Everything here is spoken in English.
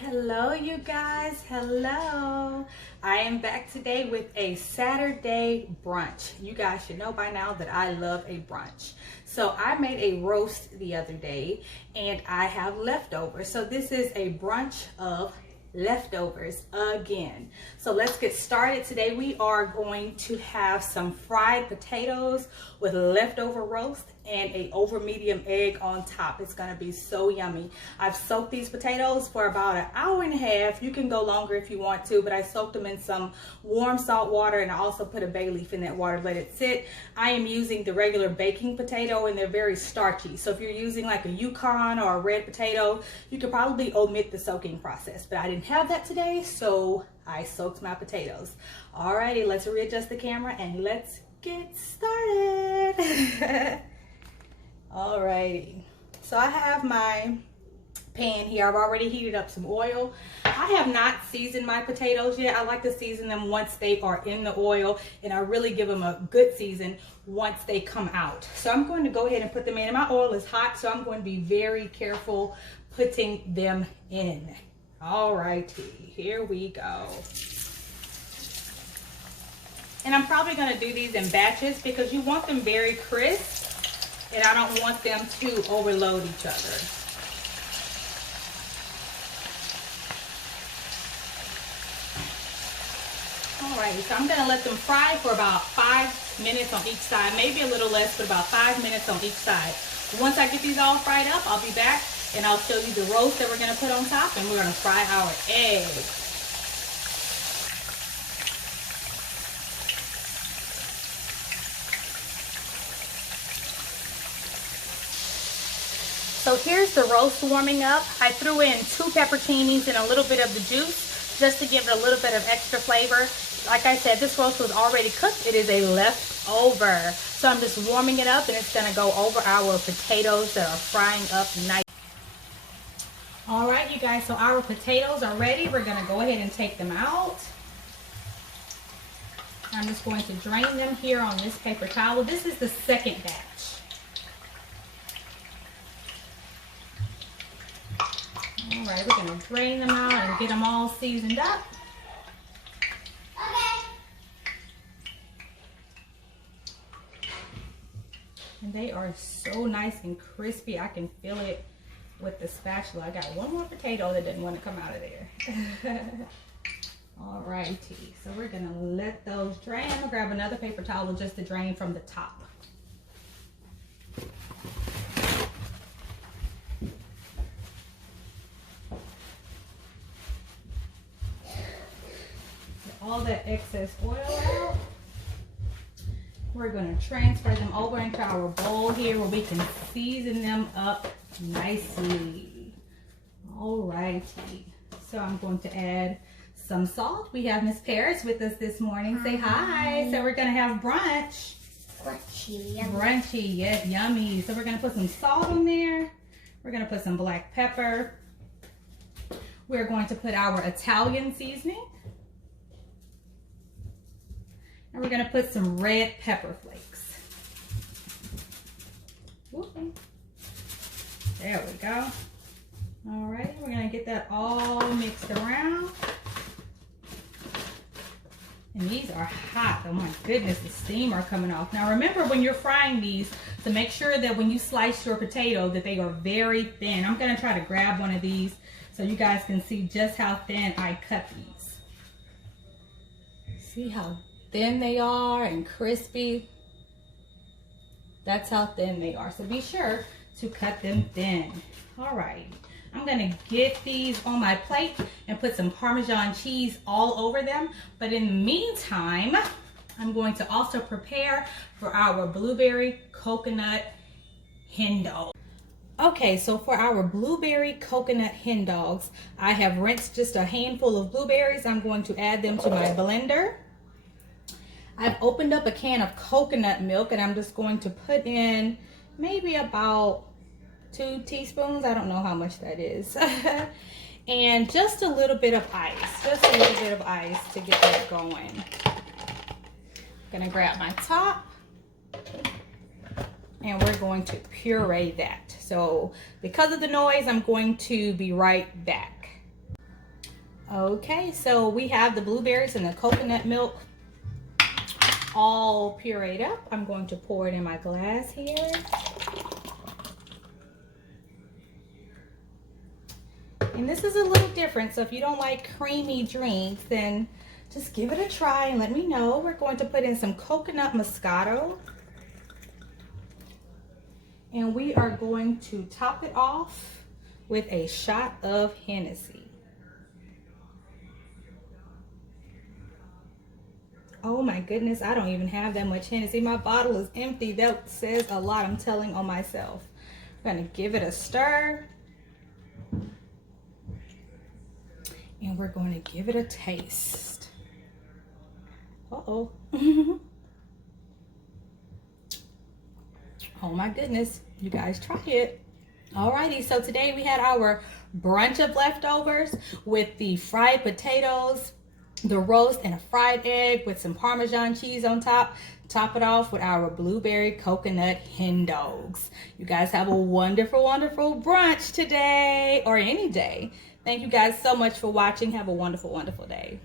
Hello you guys, hello. I am back today with a Saturday brunch. You guys should know by now that I love a brunch. So I made a roast the other day and I have leftovers. So this is a brunch of leftovers again. So let's get started. Today we are going to have some fried potatoes with leftover roast and a over medium egg on top. It's gonna be so yummy. I've soaked these potatoes for about an hour and a half. You can go longer if you want to, but I soaked them in some warm salt water and I also put a bay leaf in that water, let it sit. I am using the regular baking potato and they're very starchy. So if you're using like a Yukon or a red potato, you could probably omit the soaking process, but I didn't have that today, so I soaked my potatoes. Alrighty, let's readjust the camera and let's get started. Alrighty, so I have my pan here. I've already heated up some oil. I have not seasoned my potatoes yet. I like to season them once they are in the oil, and I really give them a good season once they come out. So I'm going to go ahead and put them in. And my oil is hot, so I'm going to be very careful putting them in. Alrighty, here we go. And I'm probably going to do these in batches because you want them very crisp. And I don't want them to overload each other. Alrighty, so I'm gonna let them fry for about 5 minutes on each side, maybe a little less, but about 5 minutes on each side. Once I get these all fried up, I'll be back and I'll show you the roast that we're gonna put on top, and we're gonna fry our eggs. So here's the roast warming up. I threw in 2 pepperoncinis and a little bit of the juice just to give it a little bit of extra flavor. Like I said, this roast was already cooked. It is a leftover. So I'm just warming it up and it's gonna go over our potatoes that are frying up nice. All right, you guys, so our potatoes are ready. We're gonna go ahead and take them out. I'm just going to drain them here on this paper towel. This is the second batch. All right, we're gonna drain them out and get them all seasoned up. Okay. And they are so nice and crispy. I can feel it with the spatula. I got one more potato that didn't want to come out of there. All righty, so we're gonna let those drain. I'm gonna grab another paper towel just to drain from the top. All that excess oil out. We're going to transfer them over into our bowl here where we can season them up nicely. Alrighty, so I'm going to add some salt. We have Miss Paris with us this morning. Say hi. So we're going to have brunch. Crunchy, yummy. Crunchy, yes, yummy. So we're going to put some salt on there. We're going to put some black pepper. We're going to put our Italian seasoning. And we're going to put some red pepper flakes. Whoopee. There we go. All right, we're going to get that all mixed around. And these are hot. Oh my goodness, the steam are coming off. Now remember when you're frying these to make sure that when you slice your potato that they are very thin. I'm going to try to grab one of these so you guys can see just how thin I cut these. See how thin they are and crispy. That's how thin they are. So be sure to cut them thin. All right. I'm going to get these on my plate and put some Parmesan cheese all over them. But in the meantime, I'm going to also prepare for our blueberry coconut hen dog. Okay, so for our blueberry coconut hen dogs, I have rinsed just a handful of blueberries. I'm going to add them to my blender. I've opened up a can of coconut milk and I'm just going to put in maybe about 2 teaspoons. I don't know how much that is. And just a little bit of ice. Just a little bit of ice to get that going. I'm gonna grab my top and we're going to puree that. So because of the noise, I'm going to be right back. Okay, so we have the blueberries and the coconut milk all pureed up. I'm going to pour it in my glass here. And this is a little different, so if you don't like creamy drinks, then just give it a try and let me know. We're going to put in some coconut Moscato. And we are going to top it off with a shot of Hennessy. Oh my goodness, I don't even have that much Hennessy. My bottle is empty. That says a lot, I'm telling on myself. I'm gonna give it a stir. And we're going to give it a taste. Uh-oh. Oh my goodness, you guys try it. Alrighty, so today we had our brunch of leftovers with the fried potatoes, the roast, and a fried egg with some Parmesan cheese on top. Top it off with our blueberry coconut hen dogs. You guys have a wonderful, wonderful brunch today, or any day. Thank you guys so much for watching. Have a wonderful, wonderful day.